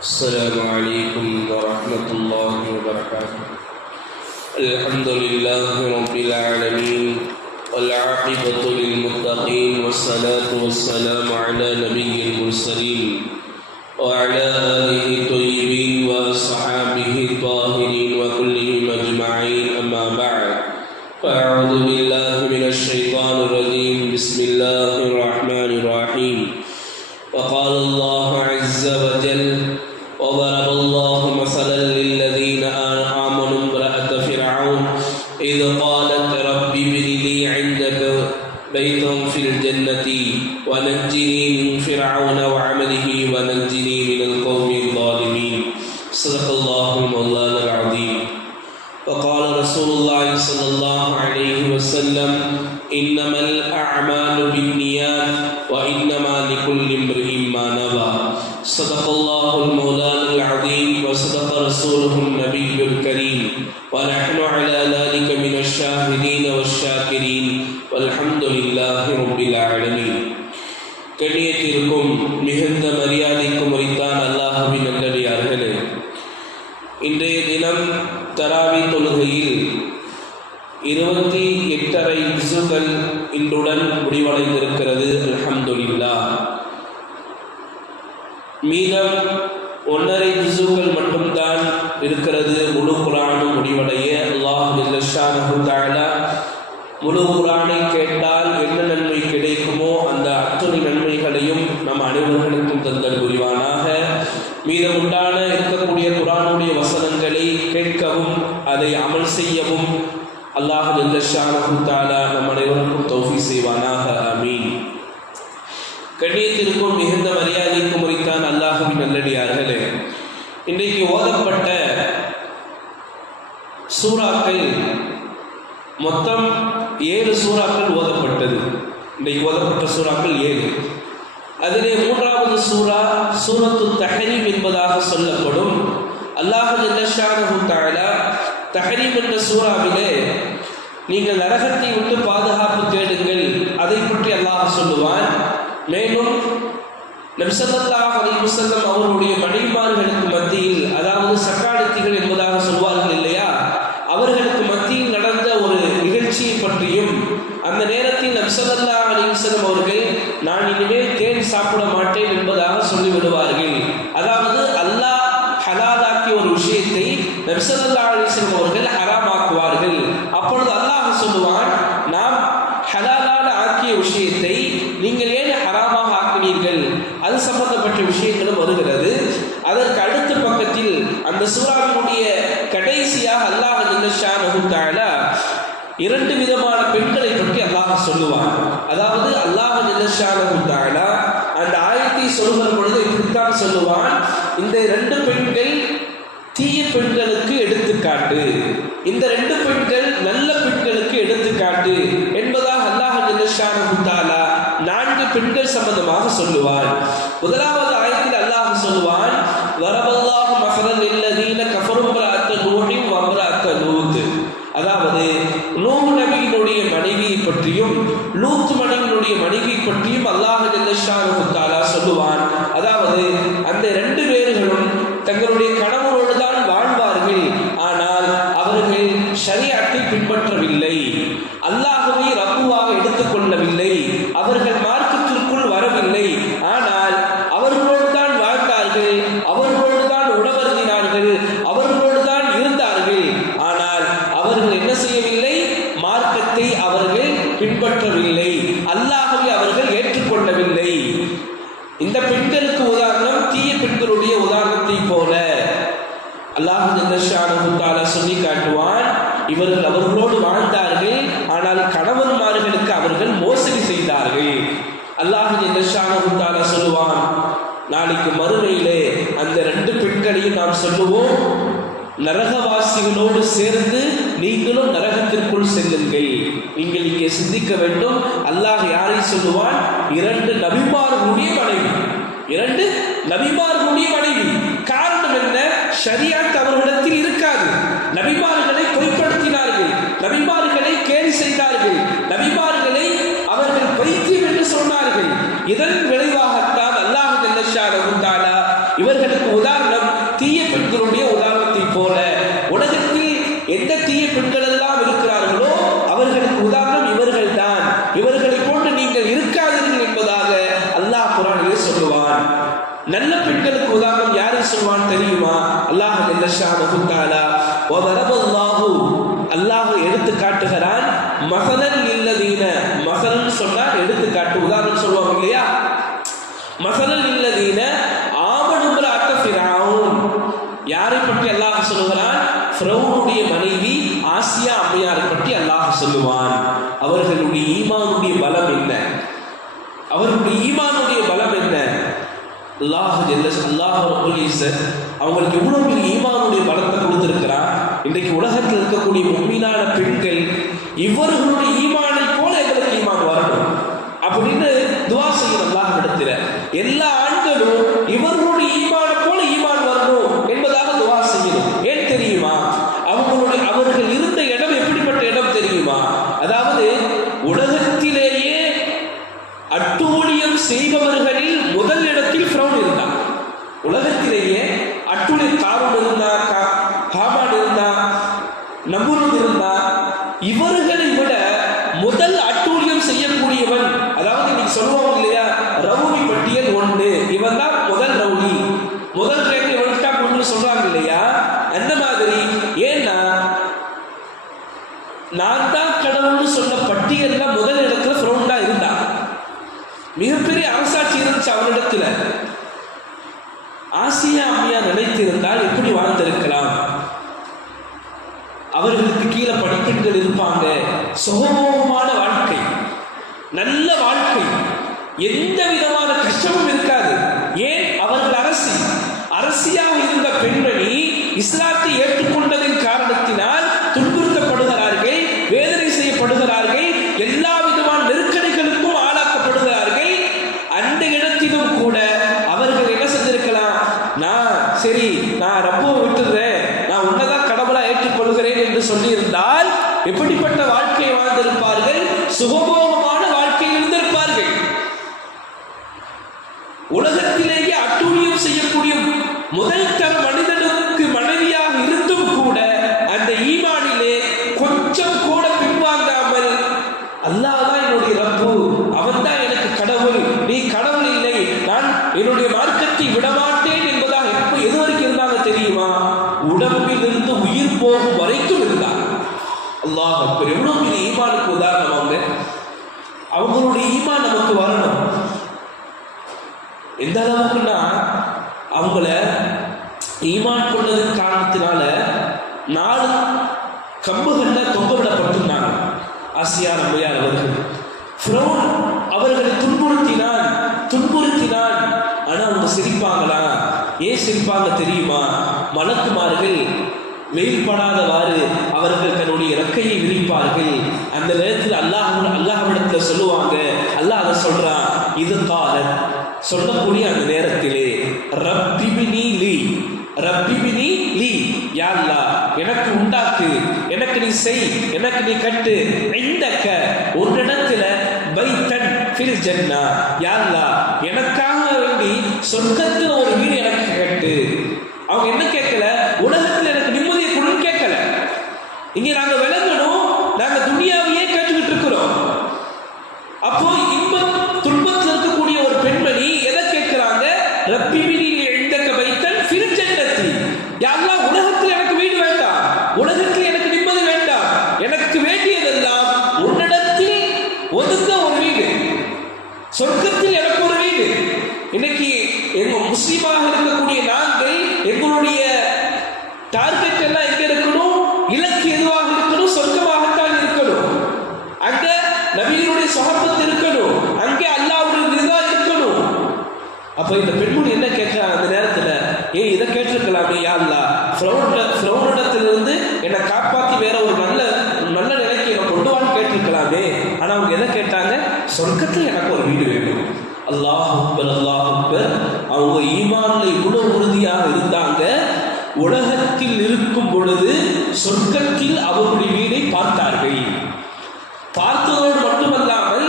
السلام عليكم ورحمة الله وبركاته. الحمد لله رب العالمين والعاقبة للمتقين والصلاة والسلام على نبي المرسلين وعلى آله الطيبين وأصحابه الطاهرين وكلهم أجمعين، أما بعد، فأعوذ بالله من الشيطان الرجيم. بسم الله الرحمن الرحيم. وقال الله عز وجل: وضرب الله مثلا للذين آمنوا امرأة فرعون إذ قالت رب ابن لي عندك بيتا في الجنة ونجني من فرعون وعمله ونجني من القوم الظالمين. صدق الله مولانا العظيم. وقال رسول الله صلى الله عليه وسلم: إنما الأعمال بالنيات وإنما لكل امرئ ما نوى. صدق الله المولانا العظيم وصدق رسوله النبي الكريم، ونحن على ذلك من الشاهدين والشاكرين والحمد لله رب العالمين. கண்ணியத்திற்கும் மிகுந்த மரியாதைக்கும் உரித்தான் அல்லாஹ்வின் நல்லடியார்களே, இன்றைய தினம் தராவி தொழுகையில் 28.5 ஜுஸ்கள் இன்றுடன் முடிவடைந்திருக்கிறது. அல்ஹம்துலில்லாஹ். மீதம் 1.5 ஜுஸ்கள் மட்டும்தான் இருக்கிறது முழு குர்ஆனும் முடிவடைய. அல்லாஹ் ஜல்ல ஷானஹு தஆலா முழு குர்ஆனை கேட்டால் என்ன நன்மை கிடைக்குமோ அந்த அத்தனை நன்மைகளையும் நம் அனைவர்களுக்கும் தந்தல் புரிவானாக. மீதமுண்டான இருக்கக்கூடிய குர்ஆனுடைய வசனங்களை கேட்கவும் அதை அமல் செய்யவும் அல்லாஹ் ஜல்ல ஷானஹு தஆலா நம் அனைவருக்கும் தௌஃபீக் செய்வானாக. ஆமீன். கண்ணியத்திற்கும் மிகுந்த மரியாதைக்கும் உரித்தான் அல்லாஹ்வின் நல்லடியார்களே, இன்றைக்கு ஓதப்பட்ட சூறாக்கள் மொத்தம் 7 சூறாக்கள் ஓதப்பட்டது. இன்றைக்கு ஓதப்பட்ட சூறாக்கள் 7. அதிலே 3வது சூரா சூரத்து தஹரீம் என்பதாக சொல்லப்படும். அல்லாஹ் ஜல்ல ஷானஹு தஆலா தஹரீம் என்ற சூறாவிலே நீங்கள் நரகத்தை விட்டு பாதுகாப்பு தேடுங்கள், அதை பற்றி அல்லாஹ் சொல்லுவான். மேலும் நபி ஸல்லல்லாஹு அலைஹி வஸல்லம் அவருடைய மனைவிமார்களுக்கு மத்தியில், அதாவது சக்காலத்திகள் என்பதாக சொல்வார்கள் இல்லையா, அவர்களுக்கு மத்தியில் நடந்த ஒரு நிகழ்ச்சியை பற்றியும், அந்த நேரத்தில் நபி ஸல்லல்லாஹு அலைஹி வஸல்லம் அவர்கள் நான் இனிமேல் தேன் சாப்பிட மாட்டேன் என்பதாக சொல்லிவிடுவார்கள். அதாவது அல்லாஹ் ஹலாலாக்கிய ஒரு விஷயத்தை நபி ஸல்லல்லாஹு அலைஹி வஸல்லம் அவர்கள் ஹராமாக்குவார்கள். அப்பொழுது அல்லாஹ் சொல்லுவான், நாம் ஹலாலான ஆக்கிய விஷயத்தை நீங்கள் ஏன் ஹராமாக ஆக்கினீர்கள்? அது சம்பந்தப்பட்ட விஷயங்களும் வருகிறது. அதற்கு அடுத்த பக்கத்தில் அந்த சூறாவினுடைய கடைசியாக அல்லாஹ் ஜல்ல ஷானஹு தஆலா 2 விதமான பெண்களை பற்றி அல்லாஹ் சொல்லுவான். அதாவது அல்லாஹ் ஜல்ல ஷானஹு தஆலா அந்த ஆயத்தை சொல்லுகிற பொழுது இப்படித்தான் சொல்லுவான்: இந்த 2 பெண்கள் தீய பெண்களுக்கு எடுத்துக்காட்டு, இந்த 2 பெண்கள் நல்ல பெண்களுக்கு எடுத்துக்காட்டு என்பதாக அல்லாஹ் ஜல்ல ஷானஹு தஆலா 4 பெண்கள் சம்பந்தமாக சொல்லுவான். முதலாவது ஆயத்தில் அல்லாஹ் சொல்லுவான்: வரபல்லாஹு மஸலன் லில்லதீன கஃபரு இம்ரஅத்த நூஹின் வ இம்ரஅத்த லூத். அதாவது நூஹ் நபியினுடைய மனைவியை பற்றியும் லூத் மனைவியினுடைய மனைவியை பற்றியும் அல்லாஹ் ஜல்ல ஷானஹு தஆலா சொல்லுவான். அதாவது அந்த 2 பேர்களும் தங்களுடைய கணவரோடு தான் வாழ்வார்கள், ஆனால் அவர்கள் ஷரீஅத்தை பின்பற்றவில்லை, அல்லாஹ்வை ரப்புவாக எடுத்துக்கொள்ளவில்லை, அவர்கள் மார்க்கத்திற்குள் வரவில்லை. ஆனால் அவர்களோடு தான் வாழ்ந்தார்கள், அவர்களோடு தான் உணவருந்தினார்கள், அவர்களோடு தான் இருந்தார்கள். ஆனால் அவர்கள் என்ன செய்யவில்லை? மார்க்கத்தை அவர்கள் பின்பற்றவில்லை, அல்லாஹ்வை அவர்கள் ஏற்றுக்கொள்ளவில்லை. இந்த பெண்களுக்கு உதாரணம் தீய பெண்களுடைய உதாரணத்தை போல அல்லாஹ் ஜல்ல ஷானஹு தஆலா சொல்லி காட்டுவான். இவர்கள் அவர்களோடு வாழ்ந்தார்கள், ஆனால் கணவன்மார்களுக்கு அவர்கள் மோசடி செய்தார்கள். அல்லாஹ் ஜல்ல ஷானஹு தஆலா சொல்லுவான், நாளைக்கு மறுமையிலே அந்த 2 பெண்களையும் நாம் சொல்லுவோம், நரகவாசிகளோடு சேர்ந்து நீங்களும் நரகத்திற்குள் செல்லுங்கள். நீங்கள் இங்கே சிந்திக்க வேண்டும், அல்லாஹ் யாரை சொல்லுவான்? 2 நபிமார்களுடைய மனைவி, 2 நபிமார்களுடைய மனைவி. காரணம் என்ன? ஷரீஅத் அவர்களிடத்தில் இருக்காது. நபிமார்களை பொய்ப்படுத்தினார்கள், நபிமார்களை கேலி செய்தார்கள், நபிமார்களை அவர்கள் பைத்தியம் என்று சொன்னார்கள். இதன் விளைவாகத்தான் அல்லாஹ் ஜல்ல ஷானஹு தஆலா இவர்களுக்கு உதாரணம் தீய பெண்களுடைய உதாரணத்தை போல. உலகத்தில் எந்த தீய பெண்கள் எல்லாம் இருக்கிறார்களோ அவர்களுக்கு உதாரணம் இவர்கள் தான். இவர்களை போன்று நீங்கள் இருக்காதீர்கள் என்பதாக அல்லாஹ் குர்ஆனிலே சொல்லுவான். நல்ல பெண்களுக்கு உதாரணம் யாரை சொல்வான் தெரியுமா? அல்லாஹ் ஜல்லஷானஹு தஆலா வதரபல்லாஹு, அல்லாஹ் எடுத்து காட்டுகிறான். மஸலன் லில்லதீன, மஸலன் சொன்னா எடுத்துக்காட்டு, உதாரணம் சொல்லுவாங்க இல்லையா? மஸலன் லில்லதீன ஆமனு இம்ரஅத்த ஃபிரௌன், யாரை பற்றி அல்லாஹ் சொல்லுகிறான்? ஃபிரௌனுடைய மனைவி ஆசியா அம்மையாரை பற்றி அல்லாஹ் சொல்லுவான். அவர்களுடைய ஈமானுடைய பலம் என்ன? அவர்களுடைய ஈமானுடைய பலம் என்ன? அல்லாஹ் ரப்பல் இஸ்ஸத் அவங்களுக்கு எவ்வளவு பெரிய ஈமானுடைய பலத்தை கொடுத்திருக்கிறான். இன்றைக்கு உலகத்தில் இருக்கக்கூடிய முஃமினான பெண்கள் இவர்களுடைய ஈமானை போல எங்களுக்கு ஈமான் வரணும் அப்படின்னு துஆ செய்யணும் அல்லாஹ் இடத்துல. எல்லா ஆண்களும் இவர்களுடைய ஈமானை போல ஈமான் வரணும் என்பதாக துஆ செய்யணும். ஏன் தெரியுமா? அவர்கள் இருந்த இடம் எப்படிப்பட்ட இடம் தெரியுமா? அதாவது உலகத்திலேயே அட்டூழியம் செய்பவர்களில் முதல் இடத்தில் ஃபிரௌன் இருந்தான். உலகத்திலேயே அட்டூழியம் காரூன் இருந்தா, ஹாமான் இருந்தா, நம்ரூத் இருந்தா. இவர்களை விட முதல் அட்டூழியம் செய்யக்கூடியவன், அதாவது இன்னைக்கு சொல்லுவாங்க இல்லையா, ரவுடி பட்டியல் 1, இவன் தான் முதல் ரவுடி, முதல் ரேங்க் இவன் தான் கொண்டு சொல்றாங்க இல்லையா? அந்த மாதிரி. ஏன்னா நான் தான் கடவுள்னு சொன்ன பட்டியல்ல முதல் இடத்துல ஃபிரௌன் தான் இருந்தான். மிகப்பெரிய அரசாட்சி இருந்துச்சு அவனிடத்துல. ஆசியா அம்மையா நினைத்திருந்தால் எப்படி வாழ்ந்திருக்கலாம்? அவர்களுக்கு கீழே படிப்பெண்கள் இருப்பாங்க, சுகமோகமான வாழ்க்கை, நல்ல வாழ்க்கை, எந்த விதமான கஷ்டமும் இருக்காது. ஏன்? அவர்கள் அரசியாக இருந்த பெண்மணி இஸ்லாத்தை ஏற்றுக்கொண்டதின் காரணத்தினால் துன்புறுத்தப்படுகிறார்கள், வேதனை செய்யப்படுகிறார்கள், எல்லா விதமான நெருக்கடிகளுக்கும் ஆளாக்கப்படுகிறார்கள். அந்த இடத்திலும் கூட அவர்கள் என்ன செஞ்சிருக்கலாம்? நான் ரப்போ விட்டுறேன், நான் உன்னதான் கடவுளா ஏற்றுக்கொள்கிறேன் என்று சொல்லி இருந்தால் எப்படிப்பட்ட வாழ்க்கையை வாழ்ந்திருப்பார்கள்? சுகபோகமான வாழ்க்கையில் இருந்திருப்பார்கள். உலகத்திலேயே அட்டூழியம் செய்யக்கூடிய முதல் தர மனிதனுக்கு மனைவியாக இருந்தும் கூட அந்த ஈமானிலே கொஞ்சம் கூட பின்வாங்காமல், அல்லாஹ் தான் என்னுடைய ரப்பு, அவன் தான் எனக்கு கடவுள், நீ கடவுள் இல்லை, நான் என்னுடைய மார்க்கத்தை விடமாட்டேன் என்பதாக எது வரைக்கும் இருந்தாங்க தெரியுமா? உடம்பில் இருந்து உயிர் போகும் வரைக்கும் இருந்தாங்க. அல்லாஹ் அக்பர். எவ்வளவு பெரிய ஈமானுக்கு உதாரணம் அவங்க. அவங்களுடைய ஈமான் நமக்கு வரணும். எந்த அளவுக்குன்னா அவங்கள ஈமான் கொண்டதன் காரணத்தினால 4 கம்புகள்ல தொங்க விடப்பட்டிருந்தாங்க. ஆசியா அம்மையார் அவர்கள். ஃபிரௌன் அவர்களை துன்புறுத்தினான். ஆனா அவங்க சிரிப்பாங்களா? ஏன் சிரிப்பாங்க தெரியுமா? மலக்குமார்கள் வெயில் படாதவாறு அவர்கள் தன்னுடைய இறக்கையை விரிப்பார்கள். அந்த நேரத்தில் அல்லாஹ்விடத்துல சொல்லுவாங்க. அல்லாஹ் அதை சொல்றான். இது காலன் சொல்லக்கூடிய அந்த நேரத்திலே ரப்பிபினி லீ, யா அல்லாஹ் எனக்கு உண்டாக்கு, எனக்கு நீ செய், எனக்கு நீ கட்டு, இந்தக்க உன்னிடத்துல பைத்தன் ஃபில் ஜன்னா, யா அல்லாஹ் எனக்காக வேண்டி சொர்க்கத்துல ஒரு வீடு எனக்கு கட்டு. அவங்க என்ன கேட்கல? உலகத்துல எனக்கு நிம்மதியை கொடுன்னு கேட்கல. இங்க நாங்க விளங்கணும், நாங்க துனியாவையே கேட்டுக்கிட்டு இருக்கிறோம். அப்போ இன்பம் துன்பத்தில் இருக்கக்கூடிய ஒரு பெண்மணி எதை கேட்கிறாங்க? ரப்பிபினி இந்தக்க பைத்தன் ஃபில் ஜன்னத்தி, யா அல்லாஹ் உலகத்தில் எனக்கு வீடு வேண்டாம், உலகத்தில் எனக்கு நிம்மதி வேண்டாம், எனக்கு வேண்டியதெல்லாம் உன்னிடத்தில் ஒதுங்க ஒரு வீடு, சொர்க்கத்தில் எனக்கு ஒரு வீடு. இன்னைக்கு எங்க முஸ்லீமாக இருக்கக்கூடிய நாங்கள் எங்களுடைய டார்கெட் எல்லாம் எங்க இருக்கணும்? இலக்கு எதுவாக இருக்கணும்? சொர்க்கமாகத்தான் இருக்கணும். அங்க நபியினுடைய சஹாபத் இருக்கணும், அங்கே அல்லாஹ்வுடைய ரிதா இருக்கணும். அப்ப இந்த பெண்மணி என்ன கேட்கிறாங்க அந்த நேரத்துல? இதை கேட்டிருக்கலாமே, யா அல்லாஹ் ஃபிரௌனிடத்திலிருந்து என்னை காப்பாத்தி வேற ஒரு நல்ல நிலைக்கு என்னை கொண்டு வான்னு கேட்டிருக்கலாமே. ஆனா அவங்க எதை கேட்டாங்க? சொர்க்கத்தில் எனக்கு ஒரு வீடு வேண்டும். அல்லாஹ் அக்பர். அவங்க ஈமான்ல இவ்வளவு உறுதியாக இருந்தாங்க. உலகத்தில் இருக்கும் பொழுது சொர்க்கத்தில் அவருடைய வீடை பார்த்தார்கள். பார்த்ததோடு மட்டுமல்லாமல்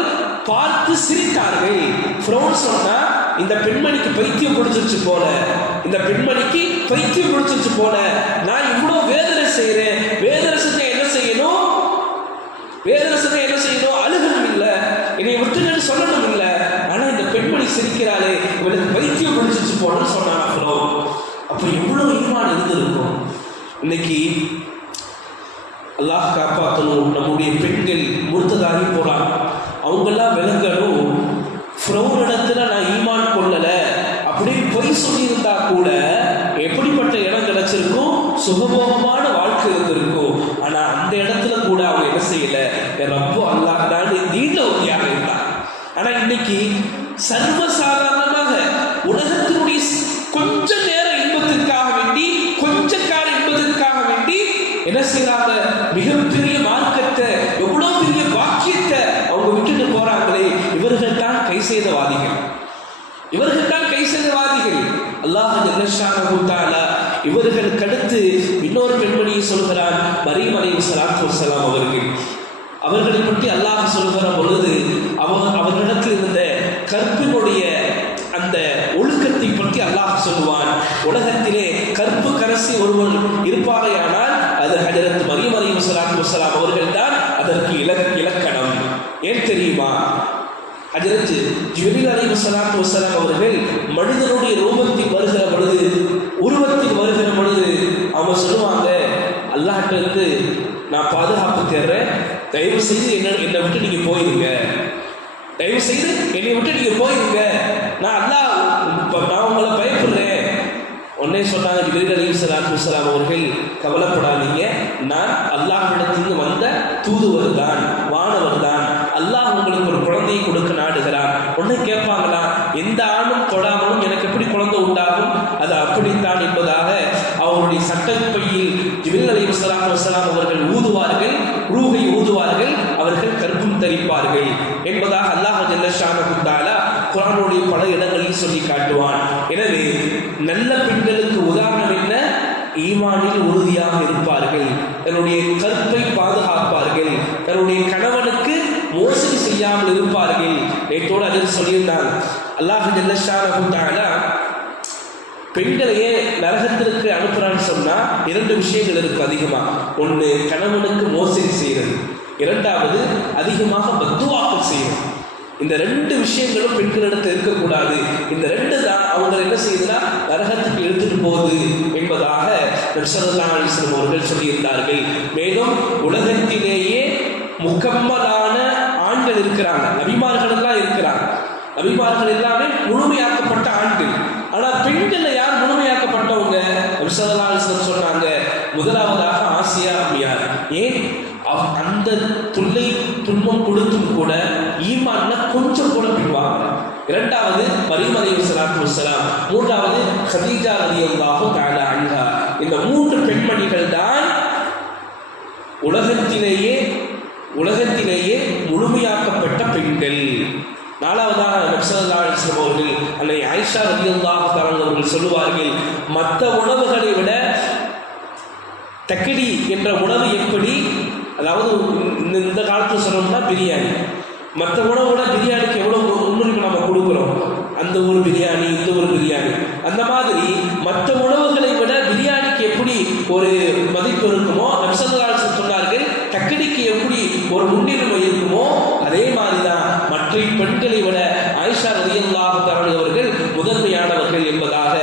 பார்த்து சிரித்தார்கள். ஃபிரௌன் சொன்னா இந்த பெண்மணிக்கு பைத்தியம் பிடிச்சிருச்சு போல, இந்த பெண்மணிக்கு பைத்தியம் பிடிச்சிச்சு போல, நான் இவ்வளவு வேதனை செய்யறேன், வேதனை செஞ்ச என்ன செய்யணும், வேதனை செஞ்ச என்ன செய்யணும், அழுகணும் இல்ல, என்னை விட்டு சொல்லணும் இல்ல, ஆனா இந்த பெண்மணி சிரிக்கிறாளே, இவளுக்கு பைத்தியம் பிடிச்சிச்சு போலன்னு சொன்னாங்க. அப்ப எவ்வளவு ஈமான் இருந்திருக்கும். இன்னைக்கு அல்லாஹ் காப்பாற்றணும். நம்முடைய பெண்கள் முர்த்ததாகி போறாங்க, அவங்கெல்லாம் விளங்கணும். ஃபிரௌனிடத்துல நான் ஈமான் கொள்ளல அப்படின்னு பொய் சொல்லியிருந்தா கூட எப்படிப்பட்ட இடம் கிடைச்சிருக்கும், சுகபோகமான வாழ்க்கை இருந்திருக்கும். ஆனா அந்த இடத்துல கூட அவங்க என்ன செய்யல, ரப்பு அல்லாஹ் தான் நீண்ட உறுதியாக இருந்தார். ஆனா இன்னைக்கு சர்வசாதாரணமாக உலகத்தினுடைய கொஞ்ச நேர இன்பத்திற்காக வேண்டி, கொஞ்ச கால இன்பத்திற்காக வேண்டி என்ன செய்யறாங்க, மிகப்பெரிய மார்க்கத்தை, எவ்வளவு பெரிய வாக்கியத்தை அவங்க விட்டுட்டு போறாங்களே, இவர்கள் தான் கை செய்தவாதிகள், இவர்கள் தான் கை செய்தவாதிகள். அல்லாஹ் ஜல்லஷானஹு தஆலா இவர்களுக்கு அடுத்து இன்னொரு பெண்மணியை சொல்கிறான், மரியம் அலைஹிஸ்ஸலாத்து வஸ்ஸலாம் அவர்களை பற்றி அல்லாஹ் சொல்கிற பொழுது அவர்களிடத்தில் இருந்த கற்பினுடைய அந்த ஒழுக்கத்தை பற்றி அல்லாஹ் சொல்லுவான். உலகத்திலே கற்பு கரசி ஒருவர் இருப்பாரே ஆனால் அது ஹஜரத் மரியம் அலைஹிஸ்ஸலாத்து வஸ்ஸலாம் அவர்கள் தான் அதற்கு இலக்கணம். ஏன் தெரியுமா, ஹஜரத் ஜிப்ரீல் அலைஹிஸ்ஸலாத்து வஸ்ஸலாம் அவர்கள் மனிதனுடைய ரூபத்தில் வருகிற பொழுது, உருவத்தில் வருகிற பொழுது அவங்க சொல்லுவாங்க, அல்லாஹ்ட்ட இருந்து நான் பாதுகாப்பு தேடுறேன், தயவு செய்து என்னை விட்டு நீங்க போயிருங்க, தயவு செய்து என்னை விட்டு நீங்க போயிருங்க, நான் உங்களை பயப்படுறேன். உடனே சொன்னாங்க ஜிப்ரீல் அலைஹிஸ்ஸலாத்து வஸ்ஸலாம் அவர்கள், கவலைப்படாதீங்க, நான் அல்லாஹ்விடத்திலிருந்து வந்த தூதுவர் தான், வானவர் தான், அல்லாஹ் உங்களுக்கு ஒரு குழந்தையை கொடுக்க நாடுகிறார். உடனே கேட்பாங்களா, எந்த ஆணும் தொடாமலும் எனக்கு எப்படி குழந்தை உண்டாகும், அது அப்படித்தான் என்பதாக அவருடைய சட்டப்பையில் ஜிப்ரீல் அலைஹிஸ்ஸலாத்து வஸ்ஸலாம் அவர்கள் ஊதுவார்கள், ரூஹை ஊதுவார்கள், அவர்கள் கர்ப்பம் தரிப்பார்கள் என்பதாக அல்லாஹ் ஜல்லஷானஹு தஆலா குர்ஆனுடைய பல இடங்களில் சொல்லி காட்டுவான். எனவே நல்ல பெண்களுக்கு உதாரணம் என்ன, ஈமானில் உறுதியாக இருப்பார்கள், தன்னுடைய கற்பை பாதுகாப்பார்கள், தன்னுடைய கணவனுக்கு மோசடி செய்யாமல் இருப்பார்கள். நேற்றோடு அதில் சொல்லியிருந்தாங்க அல்லாஹ் ஜல்லஷானஹு தஆலா பெண்களையே நரகத்திற்கு அனுப்புறான்னு சொன்னா இரண்டு விஷயங்கள் இருக்கு அதிகமா. ஒன்று கணவனுக்கு மோசடி செய்யறது, இரண்டாவது அதிகமாக பத்துவாக்கள் செய்யறது. இந்த ரெண்டு விஷயங்களும் பெண்களிடத்தில் இருக்கக்கூடாது. இந்த ரெண்டு தான் அவங்க என்ன செய்யுதுன்னா நரகத்துக்கு எடுத்துட்டு போகுது என்பதாக நபி ஸல்லல்லாஹு அலைஹி வஸல்லம் அவர்கள் சொல்லியிருந்தார்கள். மேலும் உலகத்திலேயே முக்கம்மலான ஆண்கள் இருக்கிறாங்க, நபிமார்கள் எல்லாம் இருக்கிறாங்க, நபிமார்கள் எல்லாமே முழுமையாக்கப்பட்ட ஆண்கள். ஆனா பெண்கள்ல யார் முழுமையாக்கப்பட்டவங்க, நபி ஸல்லல்லாஹு அலைஹி வஸல்லம் சொன்னாங்க, முதலாவதாக ஆசியா அம்மையார். ஏன், அந்த துல்லை துன்பம் கொடுத்தும் கூட ஈமான்ல கொஞ்சம் கூட பின்வாங்க. இரண்டாவது மரியம் அலைஹிஸ்ஸலாத்து வஸ்ஸலாம், மூன்றாவது கதீஜா ரலியல்லாஹு தஆலா அன்ஹா. இந்த மூன்று பெண்மணிகள் தான் உலகத்திலேயே முழுமையாக்கப்பட்ட பெண்கள். நாலாவதாக நபி ஸல்லல்லாஹு அலைஹி வஸல்லம் அவர்கள் அன்னை ஆயிஷா ரலியல்லாஹு தஆலா அவர்கள் சொல்லுவார்கள், மற்ற உணவுகளை விட தக்கிடி என்ற உணவு எப்படி, அதாவது இந்த காலத்தில் சொல்லணும்னா பிரியாணி, மற்ற உணவோட பிரியாணிக்கு எவ்வளோ முன்னுரிமை நம்ம கொடுக்குறோம், அந்த ஒரு பிரியாணி இந்த ஒரு பிரியாணி, அந்த மாதிரி மற்ற உணவுகளை விட பிரியாணிக்கு எப்படி ஒரு மதிப்பு இருக்குமோ, நபி ஸல்லல்லாஹு அலைஹி வஸல்லம் சொன்னார்கள், தக்கடிக்கு எப்படி ஒரு முன்னுரிமை இருக்குமோ அதே மாதிரிதான் மற்ற பெண்களை விட ஆயிஷா ரலியல்லாஹு தஆலா அவர்கள் முதன்மையானவர்கள் என்பதாக.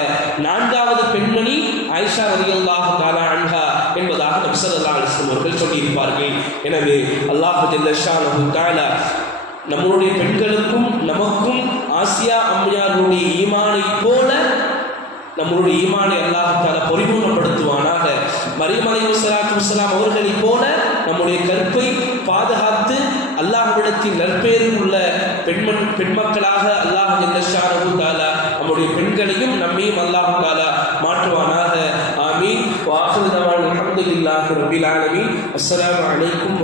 நான்காவது பெண்மணி ஆயிஷா ரலியல்லாஹு தஆலா அன்ஹா என்பதாக நபி ஸல்லல்லாஹு அலைஹி வஸல்லம் அவர்கள் சொல்லியிருப்பார்கள். எனவே அல்லாஹ் ஜல்லஷானஹு தஆலா நம்முடைய பெண்களுக்கும் நமக்கும் ஆசியா அம்மையாருடைய ஈமானை போல நம்முடைய ஈமானை அல்லாஹ் தஆலா பரிபூர்ணப்படுத்துவானாக. மரியம் அலைஹிஸ்ஸலாத்து வஸ்ஸலாம் அவர்களை போல நம்முடைய கற்பை பாதுகாத்து அல்லாஹ்விடத்தில் நற்பெயரும் உள்ள பெண்மக்களாக அல்லாஹ் ஜல்லஷானஹு தஆலா நம்முடைய பெண்களையும் நம்மையும் அல்லாஹ் தஆலா மாற்றுவானாக. ஆமீன். வ ஆகிரு தஅவானா அல்ஹம்துலில்லாஹி ரப்பில் ஆலமீன். அஸ்ஸலாமு அலைக்கும்.